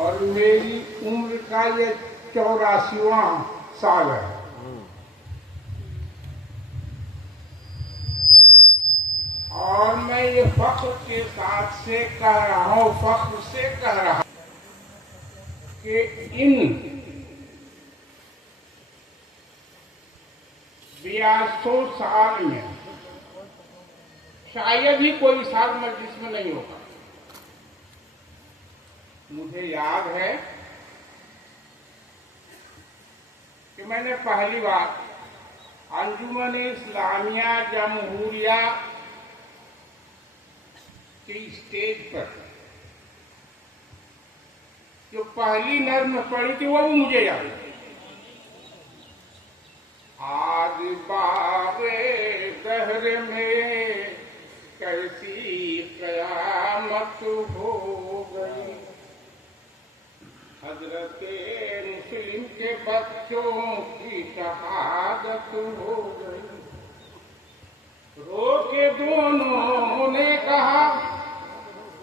और मेरी उम्र का ये 84वां साल है। और मैं ये फख्र के साथ से कह रहा हूं, फख्र से कह रहा हूं कि इन 82 साल में शायद ही कोई साल मजलिस में नहीं होगा। मुझे याद है कि मैंने पहली बार अंजुमन इस्लामिया जमहूरिया के स्टेज पर जो पहली नज़्म पढ़ी थी वो भी मुझे याद है। आज बाग़े दहर में कैसी क़यामत हो गई, हज़रत मुस्लिम के बच्चों की शहादत हो गई। रो के दोनों ने कहा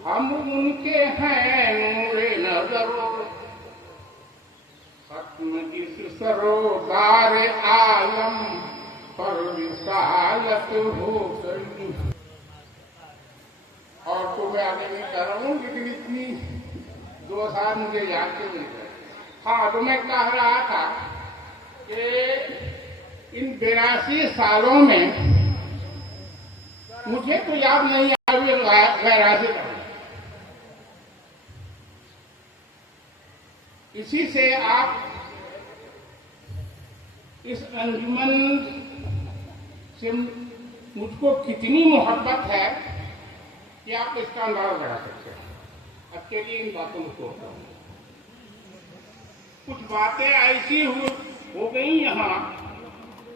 हम उनके हैं नूरे नजर, खत्म इस सरोदार आलम पर रिसालत हो गई। और तो मैं आगे नहीं कर रहा हूँ, लेकिन इतनी 2 साल मुझे याद के मिल गए। हाँ, तो मैं कह रहा था कि इन 82 सालों में मुझे तो याद नहीं आया गैराज़ी का। इसी से आप इस अंजुमन से मुझको कितनी मोहब्बत है कि आप इसका अंदाजा लगा सकते हैं। अब चलिए इन बातों को कुछ बातें ऐसी हो गई यहाँ,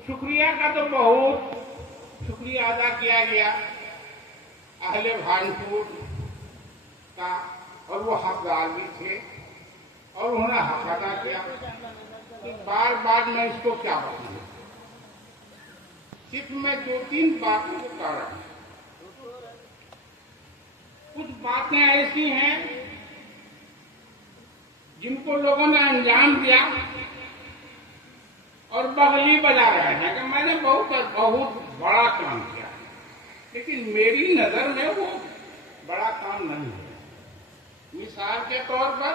शुक्रिया का तो बहुत शुक्रिया अदा किया गया अहले भानपुर का, और वो हकदार भी थे और उन्होंने हक अदा किया। बार बार मैं इसको क्या बताऊं, सिर्फ मैं 2-3 बातों को कह रहा हूं। कुछ बातें ऐसी हैं जिनको लोगों ने अंजाम दिया और बगली बजा रहे हैं कि मैंने बहुत बड़ा काम किया, लेकिन मेरी नजर में वो बड़ा काम नहीं है। मिसाल के तौर पर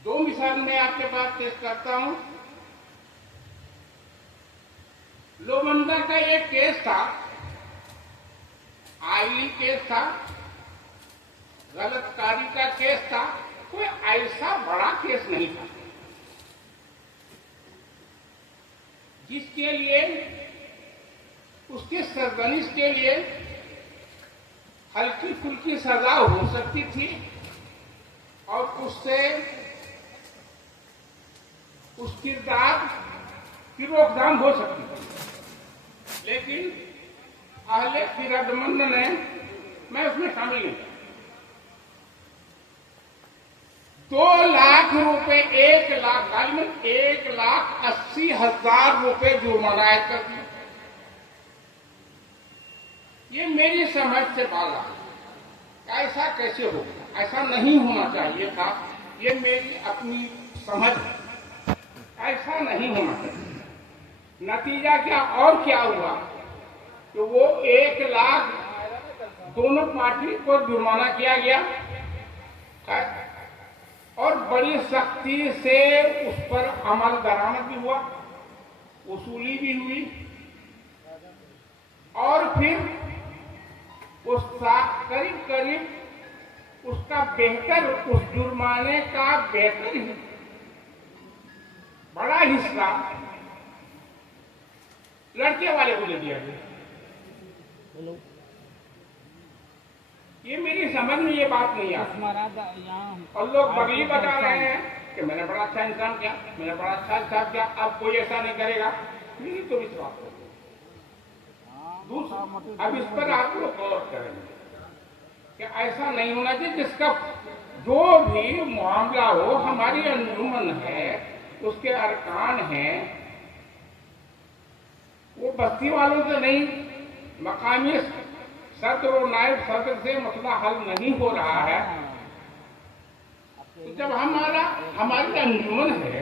2 मिसाल मैं आपके पास पेश करता हूं। लोबंदा का एक केस था, आईली केस था, गलतकारी का केस था। कोई ऐसा बड़ा केस नहीं था जिसके लिए उसके सरगर्मिश के लिए हल्की फुल्की सजा हो सकती थी और उससे उस किरदार की रोकथाम हो सकती थी, लेकिन अहले फिरदमंद ने, मैं उसमें शामिल नहीं, 2 लाख रुपए, 1 लाख, गालिबन 1,80,000 रुपए जुर्माना आयद कर दिया। ये मेरी समझ से बाला, ऐसा कैसे हो, ऐसा नहीं होना चाहिए था। ये मेरी अपनी समझ, ऐसा नहीं होना चाहिए। नतीजा क्या और क्या हुआ तो वो 1 लाख दोनों पार्टी को जुर्माना किया गया और बड़ी सख्ती से उस पर अमल दरामद भी हुआ, वसूली भी हुई, और फिर उसका करीब उसका बेहतर, उस जुर्माने का बेहतर बड़ा हिस्सा लड़के वाले को दे दिया गया। ये मेरी समझ में ये बात नहीं आती, और लोग बगली बता रहे हैं कि मैंने बड़ा अच्छा इंसान किया, मैंने बड़ा अच्छा हिसाब किया, अब कोई ऐसा नहीं करेगा। मेरी तो विश्वास है। दूसरा, अब इस पर आप लोग गौर करेंगे कि ऐसा नहीं होना चाहिए। जिसका जो भी मामला हो, हमारी अंजुमन है, उसके अरकान हैं, वो बस्ती वालों से नहीं, मकामी सदर और नायब सदर से मसला हल नहीं हो रहा है। तो जब हमारी अंजुमन है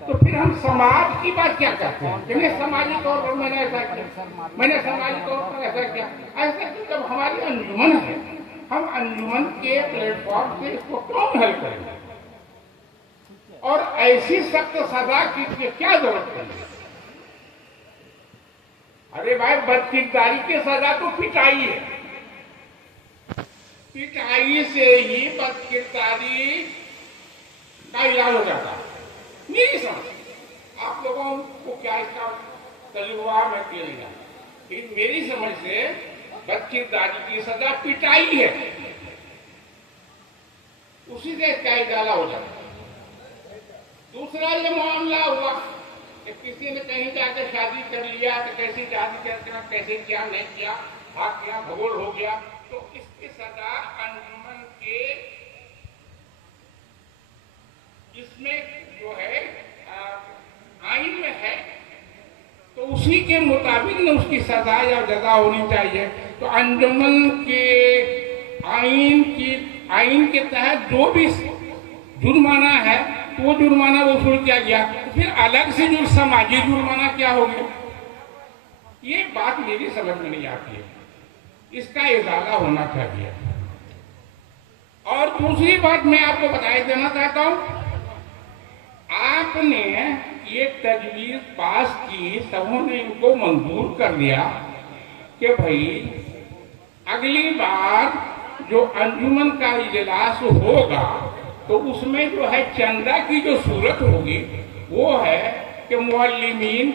तो फिर हम समाज की बात क्या करते हैं कि मैं समाजी तौर पर मैंने ऐसा किया, मैंने समाजी तौर पर ऐसा किया। ऐसा क्यों? जब हमारी अंजुमन है, हम अंजुमन के प्लेटफॉर्म से इसको क्यों हल करेंगे? और ऐसी सख्त सजा की क्या जरूरत पड़ी? अरे भाई, बदकिरदारी की सजा तो पिटाई है। पिटाई से ही बदकिरदारी का इलाज हो जाता है। मेरी समझ, आप लोगों को क्या इसका तजुर्बा मैं क्लियर नहीं जानता, लेकिन मेरी समझ से बदकिरदारी की सजा पिटाई है, उसी से इसका इजाला हो जाता है। दूसरा ये मामला हुआ कि किसी ने कहीं जाकर शादी कर लिया, तो कैसी शादी करना, कैसे क्या नहीं किया, भाग गया, भगोल हो गया, तो इसकी सजा अंजुमन के इसमें जो है आइन में है, तो उसी के मुताबिक न उसकी सजा या जजा होनी चाहिए। तो अंजुमन के आइन के तहत जो भी जुर्माना है तो वो जुर्माना वसूल किया गया, तो फिर अलग से जो समाजी जुर्माना क्या हो गया, ये बात मेरी समझ में नहीं आती है। इसका इजाला होना चाहिए। और दूसरी बात मैं आपको बताए देना चाहता हूं, आपने ये तजवीज पास की, सबों ने इनको मंजूर कर दिया कि भाई अगली बार जो अंजुमन का इजलास होगा तो उसमें जो है चंदा की जो सूरत होगी वो है कि मुअल्लिमीन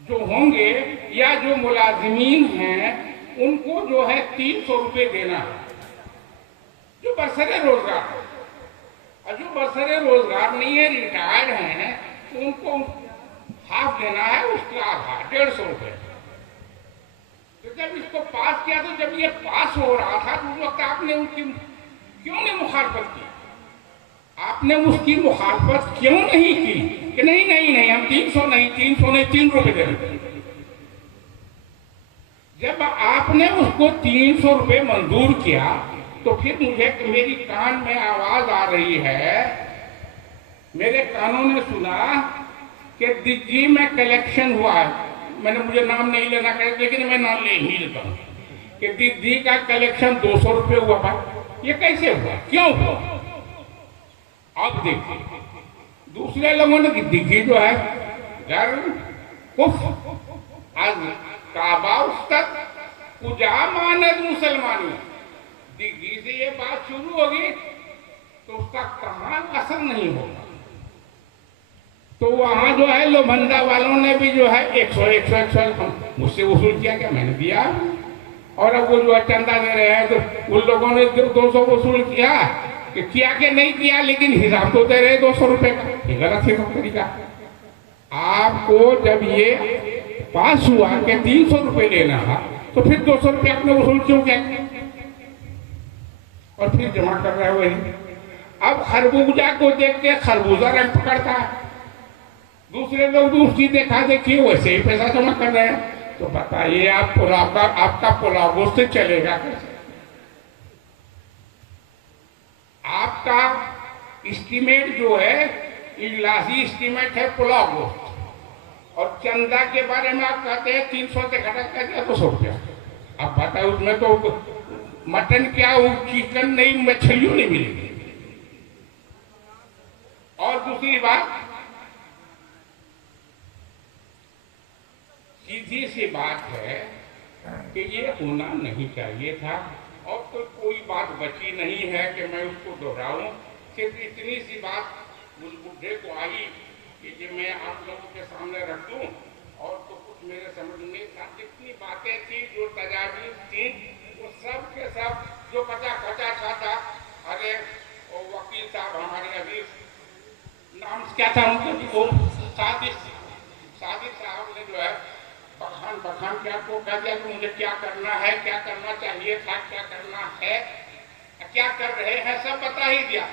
जो होंगे या जो मुलाजिमीन हैं उनको जो है 300 रुपये देना है, जो बरसरे रोजगार है। और जो बरसरे रोजगार नहीं है, रिटायर्ड हैं, तो उनको हाफ देना है, उसका आधा 150 रुपये। तो जब इसको पास किया, तो जब ये पास हो रहा था तो उस वक्त आपने उनकी क्यों नहीं मुखालफत की? आपने उसकी मुखालफत क्यों नहीं की कि नहीं नहीं नहीं हम 300 नहीं 3 रुपए दे रहे? जब आपने उसको 300 रुपये मंजूर किया तो फिर मेरी कान में आवाज आ रही है, मेरे कानों ने सुना कि दिग्गी में कलेक्शन हुआ है। मुझे नाम नहीं लेना चाहिए, लेकिन मैं नाम ले ही लेता हूँ कि दिग्गी का कलेक्शन 200 रुपये हुआ भाई। ये कैसे हुआ, क्यों हुआ? अब देखिए, दूसरे लोगों ने दिग्गी जो है घर कुफ आज काबा तक पूजा मानद मुसलमानी, दिग्गी से ये बात शुरू होगी तो उसका कमाल असर नहीं होगा। तो वहां जो है लोभंदा वालों ने भी जो है 100 मुझसे वसूल किया, क्या मैंने दिया, और अब वो जो है चंदा दे रहे हैं तो उन लोगों ने 200 वसूल किया कि नहीं किया, लेकिन हिसाब तो दे रहे 200 रुपए का। ये गलत है तरीका। आपको जब ये पास हुआ कि 300 रुपये लेना है तो फिर 200 रुपये आपने वसूल क्यों किया और फिर जमा कर रहे हो वही। अब खरबूजा को देख के खरबूजा रंग पकड़ता है, दूसरे लोग भी उसकी देखा देखिए वैसे ही पैसा जमा कर रहे हैं। तो बताइए आपका पुलाव गोश्त चलेगा कैसे? आपका एस्टीमेट जो है इजलासी एस्टीमेट है पुलाव गोश्त, और चंदा के बारे में आप कहते हैं 300 से घटा कर दिया 200 रुपया। अब बताओ उसमें तो मटन क्या, चिकन नहीं, मछलियों नहीं मिलेगी। और दूसरी बात, सीधी सी बात है कि ये होना नहीं चाहिए था। और तो कोई बात बची नहीं है कि मैं उसको दोहराऊं। सिर्फ इतनी सी बात उस बुढ़े को आई कि मैं आप लोगों के सामने रख दूं, और तो कुछ मेरे समझ में जितनी बातें थी, जो तजावीज थी, वो सब के सब जो कचा था। अरे वो वकील साहब हमारे अभी नाम क्या था उनको, सादिक साहब ने जो है बखान के आपको कह दिया कि मुझे क्या करना है, क्या करना चाहिए था, क्या करना है, क्या कर रहे हैं, सब बता ही दिया।